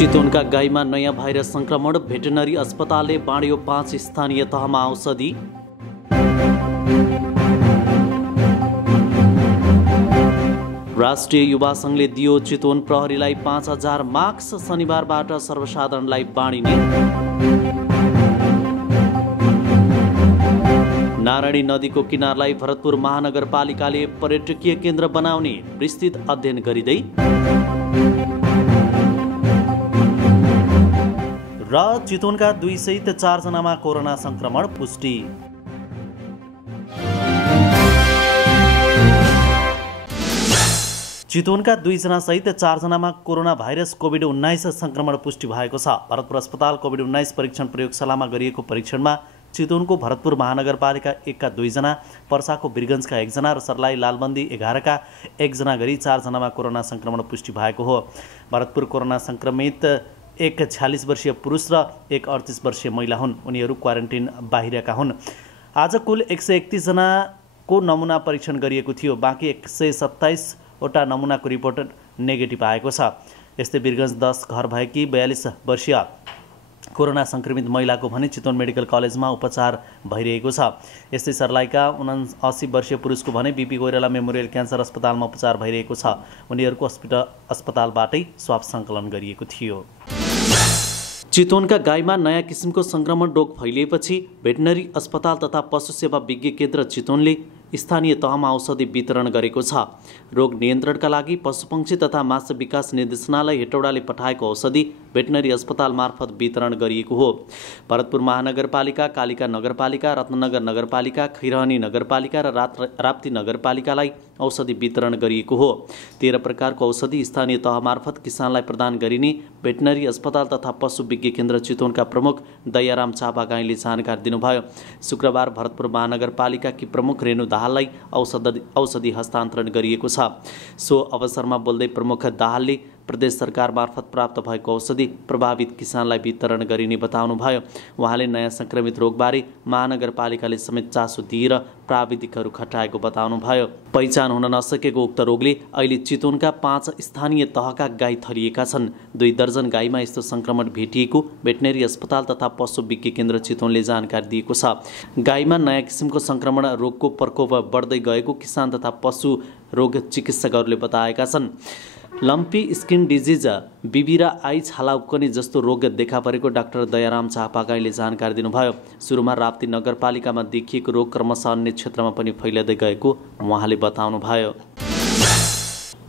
चितवनका गाईमा नयाँ भाइरस संक्रमण, भेटनरी अस्पतालले बाँड्यो 5 स्थानीय तहमा औषधि। राष्ट्रिय युवा संघले दियो चितवन प्रहरीलाई 5000 मास्क, शनिबारबाट सर्वसाधारणलाई बाँडिने। नारायणी नदीको किनारलाई भरतपुर महानगरपालिकाले पर्यटकीय केन्द्र बनाउने विस्तृत अध्ययन गरिँदै। र चितवनका 2 सहित 4 जनामा कोरोना संक्रमण पुष्टि। चितवनका 2 जना सहित 4 जनामा कोरोना भाइरस कोभिड-19 संक्रमण पुष्टि भएको छ। भरतपुर अस्पताल कोभिड-19 परीक्षण प्रयोगशालामा गरिएको परीक्षणमा चितवनको भरतपुर महानगरपालिका 1 का 2 जना, पर्साको बिरगञ्जका 1 जना र सर्लाही लालबन्दी 11 का 1 जना गरी 4 जनामा कोरोना संक्रमण पुष्टि भएको हो। भरतपुर कोरोना संक्रमित एक 46 वर्षीय पुरुष र एक 38 वर्षीय महिला हुन्। उनीहरू क्वारेन्टिन बाहिरका हुन्। आज कुल 131 जनाको नमुना परीक्षण गरिएको थियो। बाँकी 127 वटा नमुनाको रिपोर्ट नेगेटिभ आएको छ। यस्तै बिरगञ्ज 10 घर भएकी 42 वर्षीय कोरोना संक्रमित महिलाको भने चितवन मेडिकल कलेजमा उपचार भइरहेको छ। यस्तै सर्लाहीका 79 वर्षीय पुरुषको भने बीपी कोइराला मेमोरियल क्यान्सर अस्पतालमा उपचार भइरहेको छ। उनीहरूको अस्पतालबाटै स्वाब सङ्कलन गरिएको थियो। चितवनका गाईमा नयाँ किसिमको संक्रमण रोग फैलिएपछि भेटनरी अस्पताल तथा पशु सेवा विज्ञ केन्द्र चितवनले स्थानीय तहमा औषधि वितरण गरेको छ। रोग नियन्त्रणका लागि पशुपक्षी तथा माछा विकास निर्देशनालय हेटौडाले पठाएको औषधि भेटनरी अस्पताल मार्फत वितरण गरिएको हो। भरतपुर महानगरपालिका, कालिका नगरपालिका, रत्ननगर नगरपालिका, खैरहनी नगरपालिका र राप्ती नगरपालिकालाई औषधि वितरण गरिएको हो। 13 प्रकारको औषधि स्थानीय तह मार्फत किसानलाई प्रदान गरिने भेटनरी अस्पताल तथा पशु विज्ञ केन्द्र चितवनका प्रमुख दयाराम चापागाईले जानकारी दिनुभयो। शुक्रबार भरतपुर महानगरपालिकाकी प्रमुख रेणु दाहाललाई औषधि हस्तान्तरण गरिएको छ। सो अवसरमा बोल्दै प्रमुख दाहालले प्रदेश सरकार मार्फत प्राप्त भएको औषधि प्रभावित किसानलाई वितरण गरिने बताउनुभयो। उहाँले नयाँ संक्रमित रोगबारे महानगरपालिकाले समेत चासो दिएर प्राविधिकहरू खटाएको बताउनुभयो। पहिचान हुन नसकेको उक्त रोगले अहिले चितवनका 5 स्थानीय तहका गाई थरिएका छन्। 2 दर्जन गाईमा यस्तो संक्रमण भेटिएको भेटनरी अस्पताल तथा पशु विज्ञ केन्द्र चितवनले जानकारी दिएको छ। गाईमा नयाँ किसिमको संक्रमण रोगको प्रकोप बढ्दै गएको किसान तथा पशु रोग चिकित्सकहरूले बताएका छन्। लम्पी स्किन डिजिज, बिबी र आई छाला उब्कने जस्तो रोग देखा परेको डाक्टर दयाराम चापागाईले जानकारी दिनुभयो। सुरुमा राप्ती नगरपालिकामा देखिएको रोग क्रमशः अन्य क्षेत्रमा पनि फैलिँदै गएको उहाँले बताउनुभयो।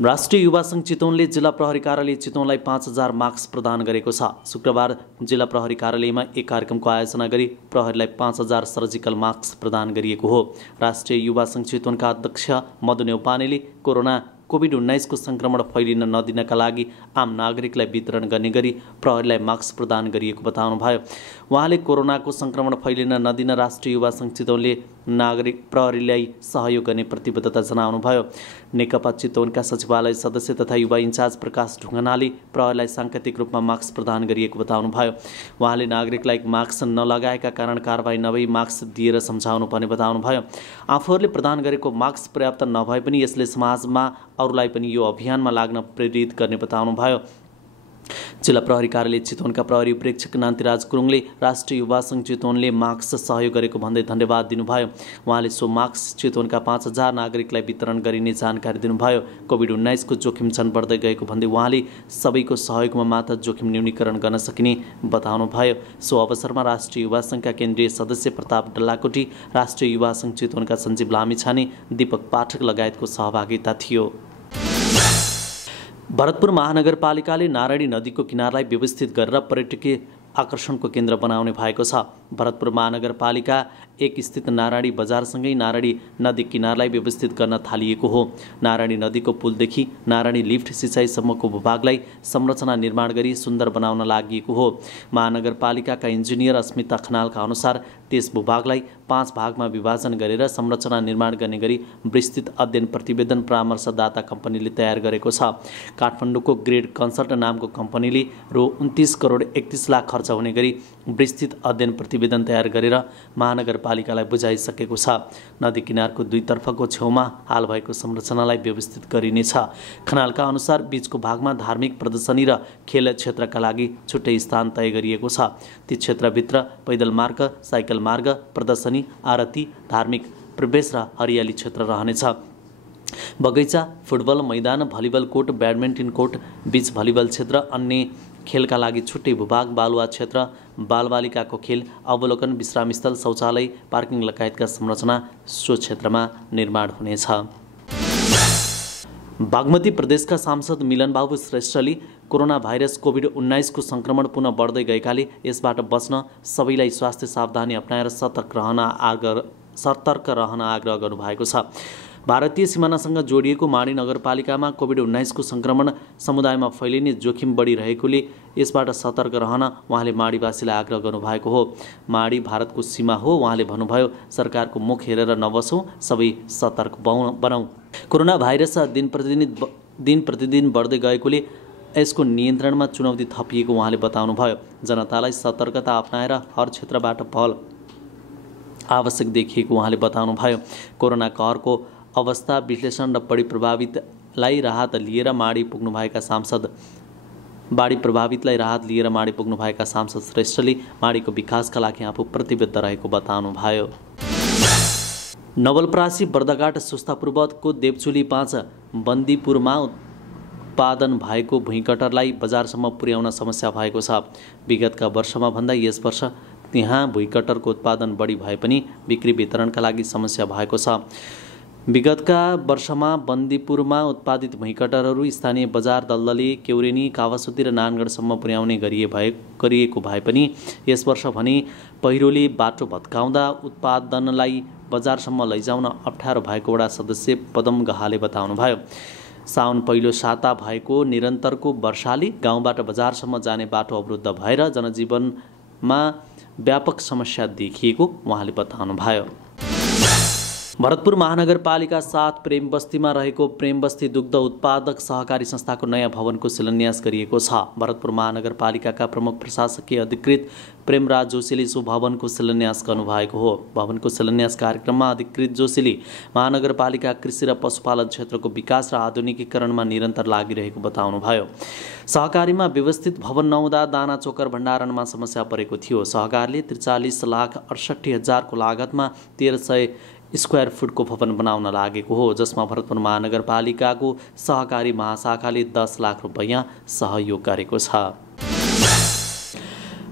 राष्ट्रिय युवा संघ चितवनले जिल्ला प्रहरी कार्यालय चितवनलाई 5000 मास्क प्रदान गरेको छ। शुक्रबार जिल्ला प्रहरी कार्यालयमा एक कार्यक्रमको आयोजना गरी प्रहरीलाई 5000 सर्जिकल मास्क प्रदान गरिएको हो। राष्ट्रिय युवा संघ चितवनका अध्यक्ष मधु नेउपानेले कोभिड-19 को संक्रमण फैलिन नदिनका लागि आम नागरिकलाई वितरण गर्ने गरी प्रहरीलाई मास्क प्रदान गरिएको बताउनुभयो। उहाँले कोरोनाको संक्रमण फैलिन नदिन राष्ट्रिय युवा संघ चितवनले नागरिक प्रहरीलाई सहयोग गर्ने प्रतिबद्धता जनाउनुभयो। नेकपा चितवनका सचिवालय सदस्य तथा युवा इन्चार्ज प्रकाश ढुङ्गानाले प्रहरीलाई साङ्केतिक रूपमा मास्क प्रदान गरिएको बताउनुभयो। उहाँले नागरिकलाई मास्क नलगाएका कारण कारबाही नभई मास्क दिएर सम्झाउनु पर्ने बताउनुभयो। आफूहरूले प्रदान गरेको मास्क पर्याप्त नभए पनि यसले समाजमा अरूलाई पनि यो अभियानमा लाग्न प्रेरित गर्ने बताउनुभयो। जिल्ला प्रहरी कार्यालय चितवनका प्रहरी प्रेक्षक नान्तिराज गुरुङले राष्ट्रिय युवा संघ चितवनले मास्क सहयोग गरेको भन्दै धन्यवाद दिनुभयो। उहाँले सो मास्क चितवनका 5000 नागरिकलाई वितरण गरिने जानकारी दिनुभयो। कोभिड-19 को जोखिम झन बढ्दै गएको भन्दै उहाँले सबैको सहयोगमा मात्र जोखिम न्यूनीकरण गर्न सकिने बताउनुभयो। सो अवसरमा राष्ट्रिय युवा संघका केन्द्रीय सदस्य प्रताप डल्लाकोटी, राष्ट्रिय युवा संघ चितवनका सञ्जीव लामिछाने, दीपक पाठक लगायतको सहभागिता थियो। भरतपुर महानगरपालिकाले नारायणी नदीको किनारलाई व्यवस्थित गरेर पर्यटकीय आकर्षणको केन्द्र बनाउने भएको छ। भरतपुर महानगरपालिका 1 स्थित नारायणी बजारसँगै नारायणी नदी किनारलाई व्यवस्थित गर्न थालिएको हो। नारायणी नदीको पुलदेखि नारायणी लिफ्ट सिँचाइसम्मको भूभागलाई संरचना निर्माण गरी सुन्दर बनाउन लागि हो। महानगरपालिकाका इन्जिनियर अस्मिता खनालका अनुसार त्यस भूभागलाई 5 भागमा विभाजन गरेर संरचना निर्माण गर्ने गरी विस्तृत अध्ययन प्रतिवेदन परामर्शदाता कम्पनीले तयार गरेको छ। काठमाडौँको ग्रेड कन्सल्ट नामको कम्पनीले रु 29 करोड 31 लाख खर्च हुने गरी विस्तृत अध्ययन प्रतिवेदन तयार गरेर महानगरपालिका नगरपालिकालाई बुझाइसकेको छ। नदी किनारको दुईतर्फको छेउमा हाल भएको संरचनालाई व्यवस्थित गरिनेछ। खनालका अनुसार बीचको भागमा धार्मिक प्रदर्शनी र खेल क्षेत्रका लागि छुट्टै स्थान तय गरिएको छ। ती क्षेत्रभित्र पैदल मार्ग, साइकल मार्ग, प्रदर्शनी, आरती, धार्मिक प्रवेश र हरियाली क्षेत्र रहनेछ। बगैँचा, फुटबल मैदान, भलिबल कोर्ट, ब्याडमिन्टन कोर्ट, बीच भलिबल क्षेत्र, अन्य खेलका लागि छुट्टै भूभाग, बालुवा क्षेत्र, बालबालिकाको खेल, अवलोकन, विश्रामस्थल, शौचालय, पार्किङ लगायतका संरचना सो क्षेत्रमा निर्माण हुनेछ। बागमती प्रदेशका सांसद मिलनबाबु श्रेष्ठले कोरोना भाइरस कोभिड-19 को संक्रमण पुनः बढ्दै गएकाले यसबाट बच्न सबैलाई स्वास्थ्य सावधानी अपनाएर सतर्क रहन आग्रह गर्नुभएको छ। भारतीय सिमानासँग जोडिएको माडी नगरपालिकामा कोभिड-19 को संक्रमण समुदायमा फैलिने जोखिम बढिरहेकोले यसबाट सतर्क रहन उहाँले माडीवासीलाई आग्रह गर्नुभएको हो। माडी भारतको सीमा हो। उहाँले भन्नुभयो, सरकारको मुख हेरेर नबसौँ, सबै सतर्क बनाऊ। कोरोना भाइरस दिन प्रतिदिन बढ्दै गएकोले यसको नियन्त्रणमा चुनौती थपिएको उहाँले बताउनुभयो। जनतालाई सतर्कता अपनाएर हर क्षेत्रबाट पहल आवश्यक देखिएको उहाँले बताउनुभयो। कोरोना कहरको अवस्था विश्लेषण र बढी प्रभावितलाई राहत लिएर माडी पुग्नुभएका सांसद श्रेष्ठले माडीको विकासका लागि आफू प्रतिबद्ध रहेको बताउनुभयो। नवलपरासी बर्दघाट सुस्तापूर्वको देवचुली 5 बन्दीपुरमा उत्पादन भएको भुइँकटरलाई बजारसम्म पुर्याउन समस्या भएको छ। विगतका वर्षमा भन्दा यस वर्ष त्यहाँ भुइँकटरको उत्पादन बढी भए पनि बिक्री वितरणका लागि समस्या भएको छ। विगतका वर्षमा बन्दीपुरमा उत्पादित भुइँकटरहरू स्थानीय बजार दलदली, केउरेनी, कावासुती र नानगढसम्म पुर्याउने गरिएको भए पनि यस वर्ष भने पहिरोले बाटो भत्काउँदा उत्पादनलाई बजारसम्म लैजाउन अप्ठ्यारो भएको वडा सदस्य पदम गहाले बताउनुभयो। साउन पहिलो साता भएको निरन्तरको वर्षाले गाउँबाट बजारसम्म जाने बाटो अवरुद्ध भएर जनजीवनमा व्यापक समस्या देखिएको उहाँले बताउनुभयो। भरतपुर महानगरपालिका 7 प्रेमबस्तीमा रहेको प्रेमबस्ती दुग्ध उत्पादक सहकारी संस्थाको नयाँ भवनको शिलान्यास गरिएको छ। भरतपुर महानगरपालिकाका प्रमुख प्रशासकीय अधिकृत प्रेमराज जोशीले सो भवनको शिलान्यास गर्नुभएको हो। भवनको शिलान्यास कार्यक्रममा अधिकृत जोशीले महानगरपालिका कृषि र पशुपालन क्षेत्रको विकास र आधुनिकीकरणमा निरन्तर लागिरहेको बताउनुभयो। सहकारीमा व्यवस्थित भवन नहुँदा दाना चोकर भण्डारणमा समस्या परेको थियो। सहकारीले 43,68,000 को लागतमा 1300 स्क्वायर फुटको भवन बनाउन लागेको हो, जसमा भरतपुर महानगरपालिकाको सहकारी महाशाखाले 10 लाख रुपैयाँ सहयोग गरेको छ।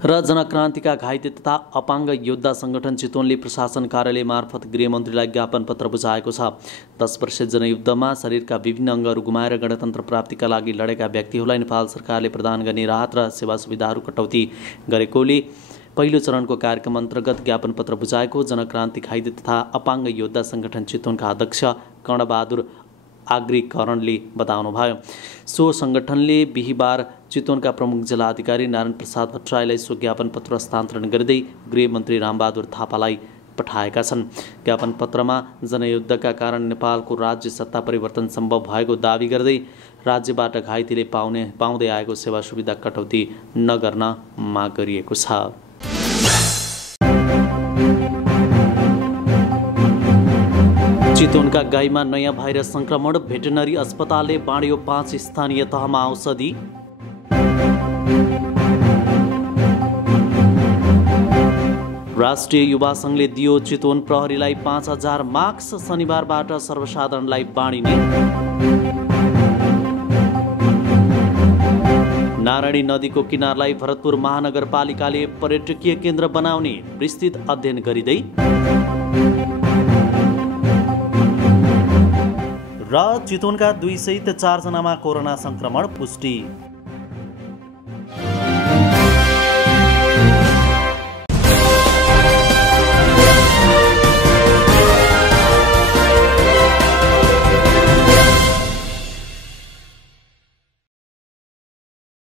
र जनक्रान्तिका घाइते तथा अपाङ्ग योद्धा संगठन चितवनले प्रशासन कार्यालय मार्फत गृहमन्त्रीलाई ज्ञापन पत्र बुझाएको छ। 10 वर्षीय जनयुद्धमा शरीरका विभिन्न अङ्गहरू गुमाएर गणतन्त्र प्राप्तिका लागि लडेका व्यक्तिहरूलाई नेपाल सरकारले प्रदान गर्ने राहत र सेवा सुविधाहरू कटौती गरेकोले पहिलो चरणको कार्यक्रम अन्तर्गत ज्ञापन पत्र बुझाएको जनक्रान्ति घाइते तथा अपाङ्ग योद्धा संगठन चितवनका अध्यक्ष कर्णबहादुर आग्रीकरणले बताउनुभयो। सो संगठनले बिहिबार चितवनका प्रमुख जिल्ला अधिकारी नारायण प्रसाद भट्टराईलाई सो ज्ञापन पत्र हस्तान्तरण गर्दै गृहमन्त्री रामबहादुर थापालाई पठाएका छन्। ज्ञापन पत्रमा जनयुद्धका कारण नेपालको राज्य सत्ता परिवर्तन सम्भव भएको दावी गर्दै राज्यबाट घाइतेले पाउँदै आएको सेवा सुविधा कटौती नगर्न माग गरिएको छ। चितवनका गाईमा नयाँ भाइरस संक्रमण, भेटनरी अस्पतालले बाँड्यो 5 स्थानीय तहमा औषधि। राष्ट्रिय युवा संघले दियो चितवन प्रहरीलाई 5000 मास्क, शनिबारबाट सर्वसाधारणलाई बाँडिने। नारायणी नदीको किनारलाई भरतपुर महानगरपालिकाले पर्यटकीय केन्द्र बनाउने विस्तृत अध्ययन गरिँदै। र चितवनका 2 सहित 4 जनामा कोरोना संक्रमण पुष्टि।